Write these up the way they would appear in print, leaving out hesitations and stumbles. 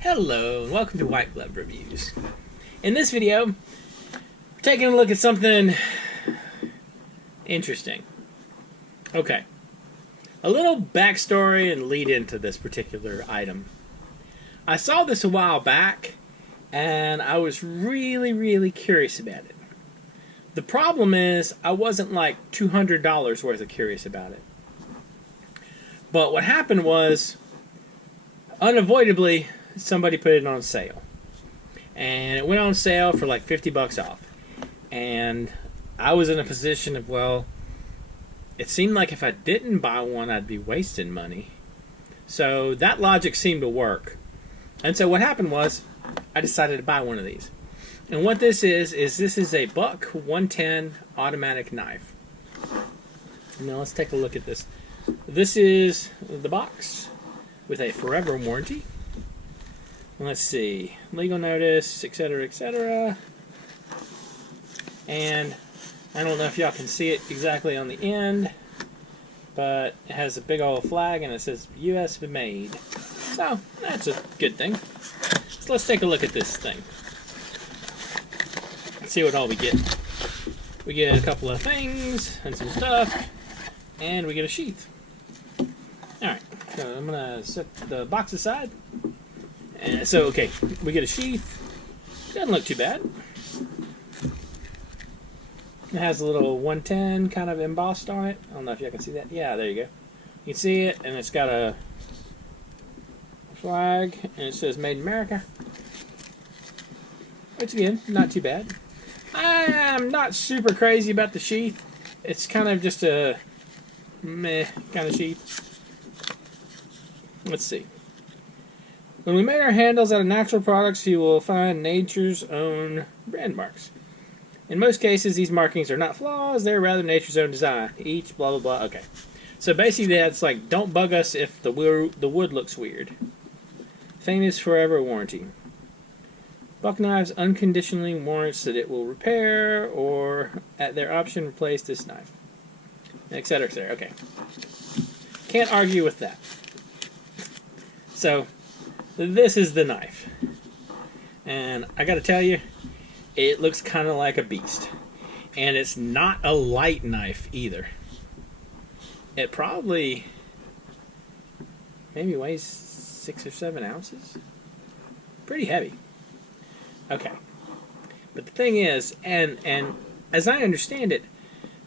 Hello, and welcome to White Glove Reviews. In this video, we're taking a look at something interesting. Okay, a little backstory and lead into this particular item. I saw this a while back, and I was really curious about it. The problem is, I wasn't like $200 worth of curious about it. But what happened was, unavoidably, somebody put it on sale. And it went on sale for like 50 bucks off. And I was in a position of, well, it seemed like if I didn't buy one, I'd be wasting money. So that logic seemed to work. And so what happened was, I decided to buy one of these. And what this is this is a Buck 110 automatic knife. Now let's take a look at this. This is the box with a forever warranty. Let's see, legal notice, etc., etc. And I don't know if y'all can see it exactly on the end, but it has a big old flag and it says US made. So that's a good thing. So let's take a look at this thing. Let's see what all we get. We get a couple of things and some stuff, and we get a sheath. Alright, so I'm going to set the box aside. And so, okay, we get a sheath. Doesn't look too bad. It has a little 110 kind of embossed on it. I don't know if y'all can see that. Yeah, there you go. You can see it, and it's got a flag, and it says Made in America. Which, again, not too bad. I'm not super crazy about the sheath. It's kind of just a meh kind of sheath. Let's see. When we made our handles out of natural products, you will find nature's own brand marks. In most cases, these markings are not flaws, they're rather nature's own design. Each blah blah blah. Okay. So basically that's like, don't bug us if the wood looks weird. Famous forever warranty. Buck Knives unconditionally warrants that it will repair or, at their option, replace this knife. Etc. etc. Okay. Can't argue with that. So, this is the knife. And I gotta tell you, it looks kind of like a beast. And it's not a light knife either. It probably maybe weighs 6 or 7 ounces. Pretty heavy. Okay. But the thing is, and as I understand it,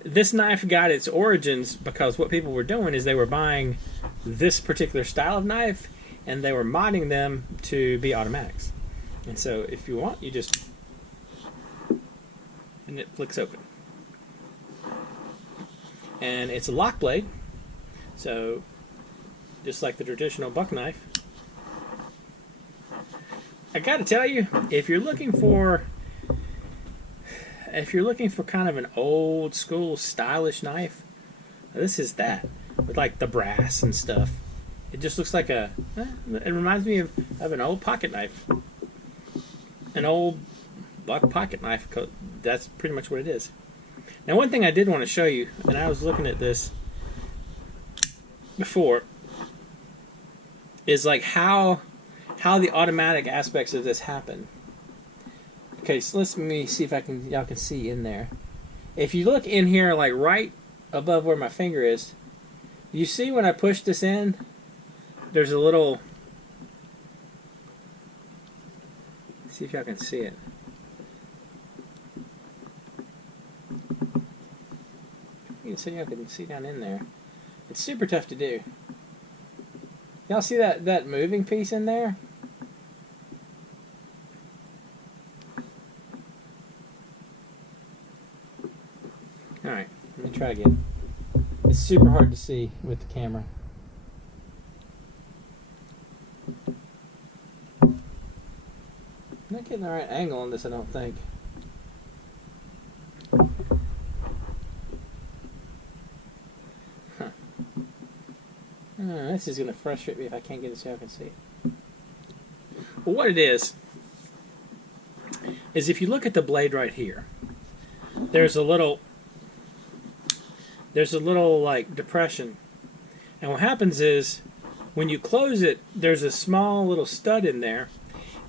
this knife got its origins because what people were doing is they were buying this particular style of knife and they were modding them to be automatics. And so if you want, you just, and it flicks open. And it's a lock blade, so just like the traditional buck knife. I gotta tell you, if you're looking for kind of an old school stylish knife, this is that, with like the brass and stuff. It just looks like it reminds me of an old pocket knife. An old buck pocket knife. That's pretty much what it is. Now one thing I did want to show you, and I was looking at this before, is like how the automatic aspects of this happen. Okay, so let me see if y'all can see in there. If you look in here, like right above where my finger is, you see when I push this in, there's a little, let's see if y'all can see it. So y'all can see down in there. It's super tough to do. Y'all see that moving piece in there? Alright, let me try again. It's super hard to see with the camera. I'm not getting the right angle on this, I don't think. Huh. This is going to frustrate me if I can't get it so I can see it. Well, what it is if you look at the blade right here, there's a little like depression, and what happens is when you close it, there's a small little stud in there,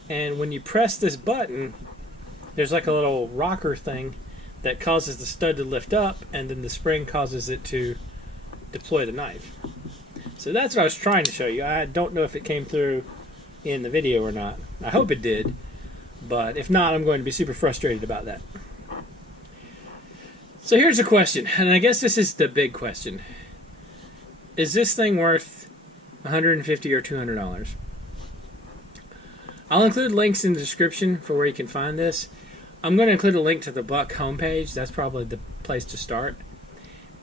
And when you press this button, there's like a little rocker thing that causes the stud to lift up, and then the spring causes it to deploy the knife. So that's what I was trying to show you. I don't know if it came through in the video or not. I hope it did, but if not, I'm going to be super frustrated about that. So here's a question, and I guess this is the big question. Is this thing worth $150 or $200? I'll include links in the description for where you can find this. I'm going to include a link to the Buck homepage. That's probably the place to start.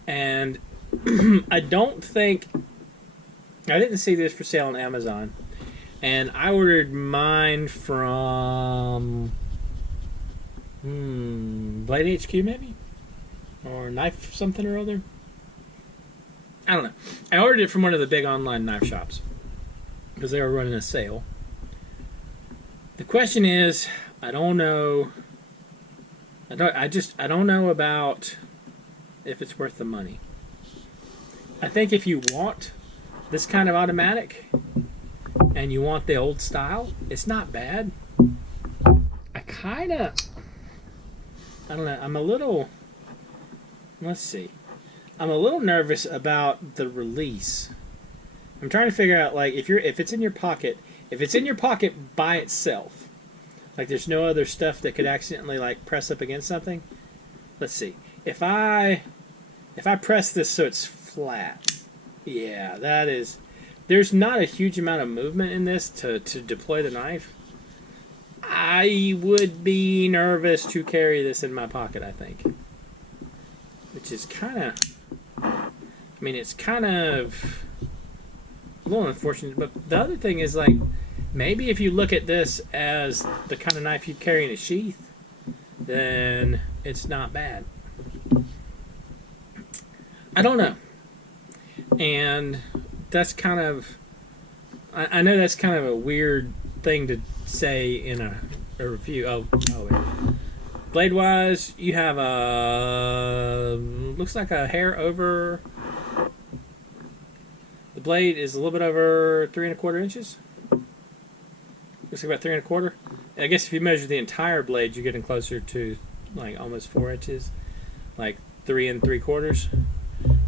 And I didn't see this for sale on Amazon. And I ordered mine from Blade HQ maybe? Or Knife something or other? I don't know. I ordered it from one of the big online knife shops because they were running a sale. The question is, I don't know. I don't know about if it's worth the money. I think if you want this kind of automatic and you want the old style, it's not bad. I don't know. I'm a little nervous about the release. I'm trying to figure out, like, if it's in your pocket by itself, like there's no other stuff that could accidentally like press up against something. Let's see. If I press this so it's flat, yeah, there's not a huge amount of movement in this to deploy the knife. I would be nervous to carry this in my pocket, I think. Which is it's kind of a little unfortunate. But the other thing is, like, maybe if you look at this as the kind of knife you'd carry in a sheath, then it's not bad. I don't know. And that's kind of, I know that's kind of a weird thing to say in a review. Oh wait. Blade wise, you have looks like a hair over. The blade is a little bit over 3 1/4 inches. Looks like about 3 1/4. I guess if you measure the entire blade, you're getting closer to like almost 4 inches, like 3 3/4.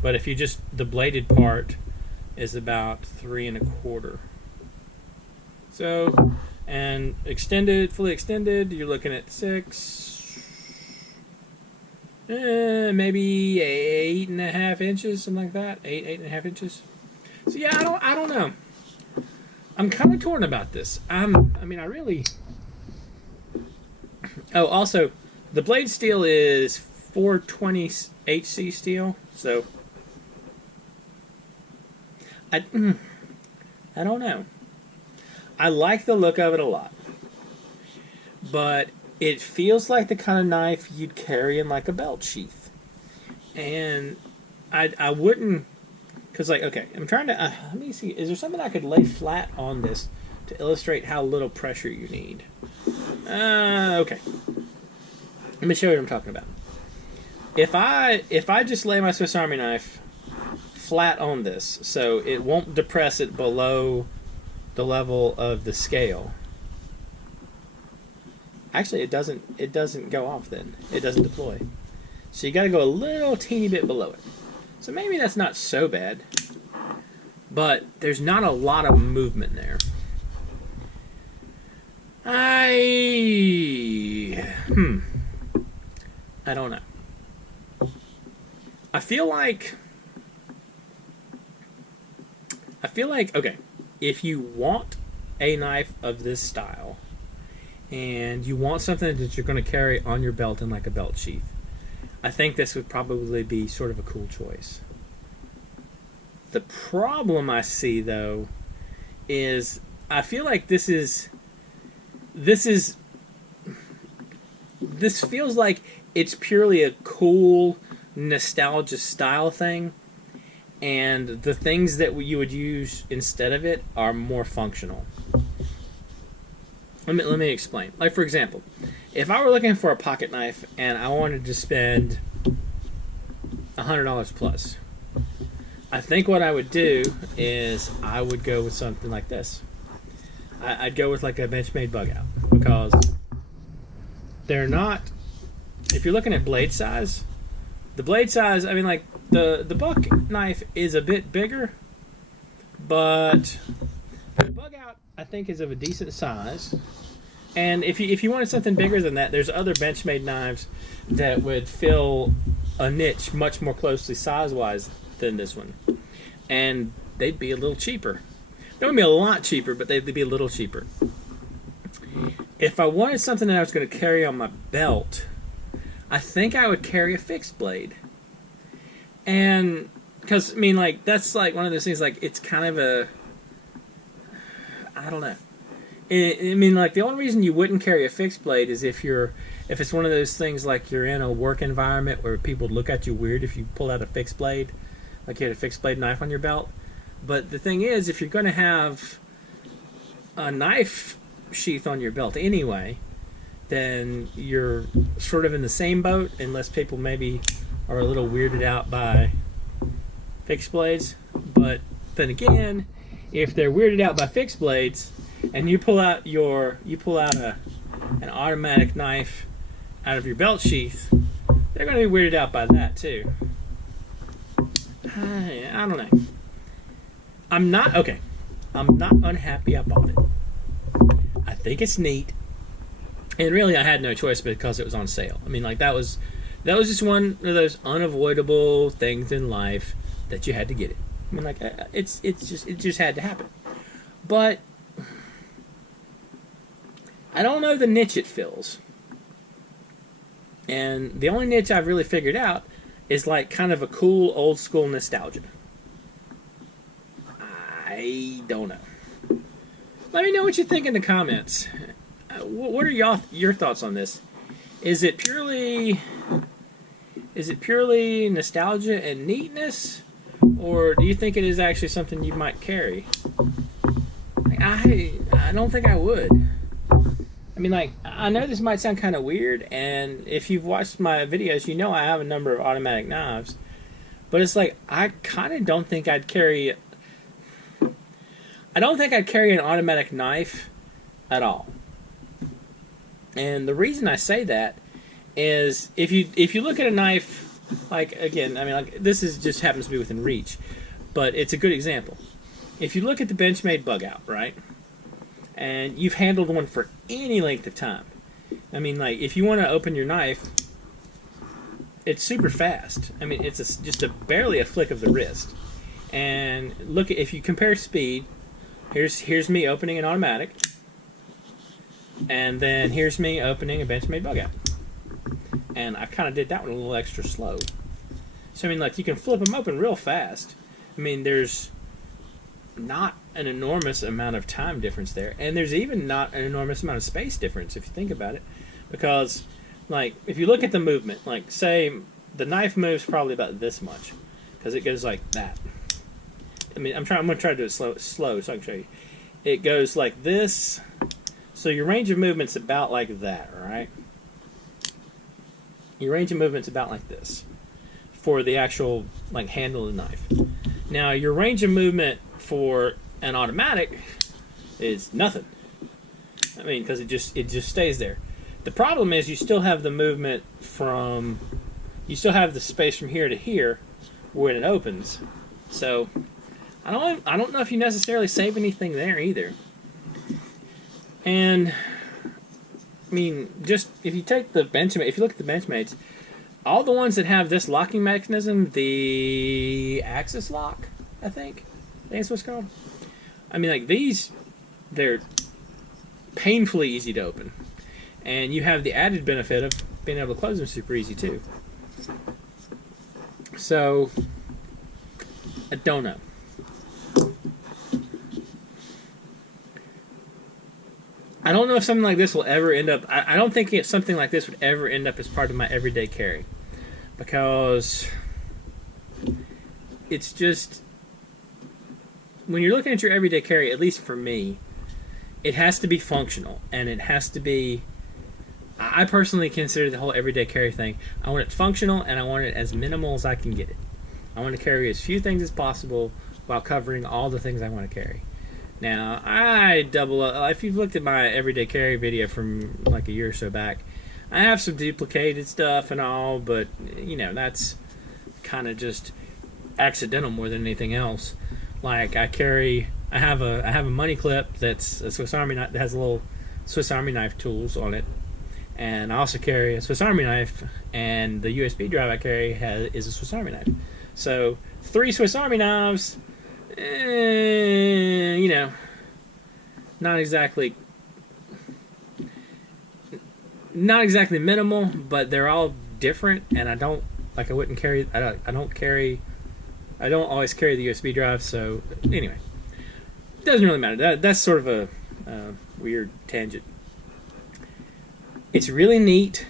But if you just, the bladed part is about 3 1/4. So, and extended, fully extended, you're looking at 6, maybe 8.5 inches, something like that. 8.5 inches. So yeah, I don't know. I'm kind of torn about this. I really. Oh, also, the blade steel is 420 HC steel, so I don't know. I like the look of it a lot, but it feels like the kind of knife you'd carry in like a belt sheath, and I wouldn't, because, like, okay, I'm trying to let me see, is there something I could lay flat on this to illustrate how little pressure you need? Okay, let me show you what I'm talking about. If I just lay my Swiss Army knife flat on this, so it won't depress it below the level of the scale. Actually, it doesn't go off then. It doesn't deploy. So you got to go a little teeny bit below it. So maybe that's not so bad, but there's not a lot of movement there. I don't know. I feel like, okay, if you want a knife of this style and you want something that you're going to carry on your belt in like a belt sheath, I think this would probably be sort of a cool choice. The problem I see, though, is I feel like this feels like it's purely a cool nostalgia style thing, and the things that you would use instead of it are more functional. Let me explain. Like, for example, if I were looking for a pocket knife and I wanted to spend $100 plus, I think what I would do is I would go with something like this. I'd go with like a Benchmade bug out, because they're not. If you're looking at blade size, the blade size, I mean, like the buck knife is a bit bigger, but the bug out I think is of a decent size. And if you wanted something bigger than that, there's other Benchmade knives that would fill a niche much more closely size-wise than this one, and they'd be a little cheaper. They wouldn't be a lot cheaper, but they'd be a little cheaper. If I wanted something that I was going to carry on my belt, I think I would carry a fixed blade. And because I mean, like, that's like one of those things, like, it's kind of a, I don't know. I mean, like, the only reason you wouldn't carry a fixed blade is if it's one of those things like you're in a work environment where people look at you weird if you pull out a fixed blade, like you had a fixed blade knife on your belt. But the thing is, if you're going to have a knife sheath on your belt anyway, then you're sort of in the same boat, unless people maybe are a little weirded out by fixed blades. But then again, if they're weirded out by fixed blades, and you pull out an automatic knife out of your belt sheath, they're going to be weirded out by that too. I don't know. I'm not unhappy I bought it. I think it's neat, and really I had no choice because it was on sale. I mean, like, that was just one of those unavoidable things in life that you had to get it. I mean, like, it just had to happen. But I don't know the niche it fills. And the only niche I've really figured out is like kind of a cool old school nostalgia. I don't know. Let me know what you think in the comments. What are your thoughts on this? Is it purely nostalgia and neatness, or do you think it is actually something you might carry? I don't think I would. I mean, like, I know this might sound kind of weird, and if you've watched my videos, you know I have a number of automatic knives, but it's like, I kind of don't think I'd carry... I don't think I'd carry an automatic knife at all. And the reason I say that is if you look at a knife, like, again, I mean, like, this is just happens to be within reach, but it's a good example. If you look at the Benchmade bug out, right? And you've handled one for any length of time. I mean, like, if you want to open your knife, it's super fast. I mean, it's just barely a flick of the wrist. And look, if you compare speed, here's me opening an automatic, and then here's me opening a Benchmade bug out. And I kind of did that one a little extra slow. So I mean, like, you can flip them open real fast. I mean, there's not an enormous amount of time difference there, and there's even not an enormous amount of space difference if you think about it, because, like, if you look at the movement, like, say the knife moves probably about this much because it goes like that. I mean, I'm going to try to do it slow so I can show you. It goes like this, so your range of movement's about like that, right? Your range of movement's about like this for the actual, like, handle of the knife. Now, your range of movement for an automatic is nothing. I mean, because it just stays there. The problem is you still have the movement you still have the space from here to here when it opens. So I don't know if you necessarily save anything there either. And I mean, just if you take the Benchmade, if you look at the Benchmades, all the ones that have this locking mechanism, the axis lock, I think that's what it's called. I mean, like, these, they're painfully easy to open, and you have the added benefit of being able to close them super easy too. So I don't know. I don't know if something like this will ever end up... I don't think something like this would ever end up as part of my everyday carry. Because it's just... When you're looking at your everyday carry, at least for me, it has to be functional. And it has to be... I personally consider the whole everyday carry thing, I want it functional, and I want it as minimal as I can get it. I want to carry as few things as possible while covering all the things I want to carry. Now, I double up. If you've looked at my everyday carry video from like a year or so back, I have some duplicated stuff and all, but you know, that's kind of just accidental more than anything else. Like I have a money clip that's a Swiss Army knife that has a little Swiss Army knife tools on it, and I also carry a Swiss Army knife, and the USB drive I carry is a Swiss Army knife. So 3 Swiss Army knives, you know, not exactly minimal, but they're all different, and I don't always carry the USB drive. So anyway, it doesn't really matter. That's sort of a weird tangent. It's really neat.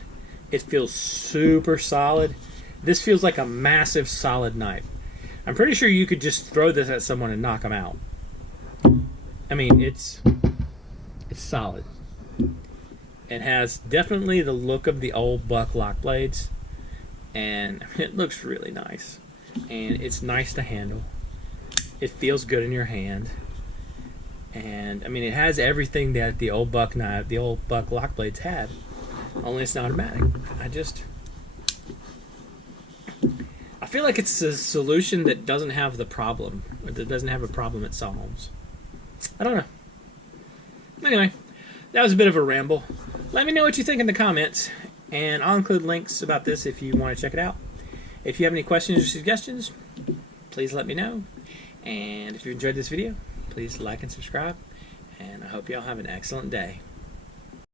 It feels super solid. This feels like a massive solid knife. I'm pretty sure you could just throw this at someone and knock them out. I mean, it's solid. It has definitely the look of the old buck lock blades, and it looks really nice. And it's nice to handle. It feels good in your hand. And I mean, it has everything that the old buck lock blades had, only it's not automatic. I feel like it's a solution that doesn't have the problem, or that doesn't have a problem it solves. I don't know. Anyway, that was a bit of a ramble. Let me know what you think in the comments, and I'll include links about this if you want to check it out. If you have any questions or suggestions, please let me know. And if you enjoyed this video, please like and subscribe. And I hope y'all have an excellent day.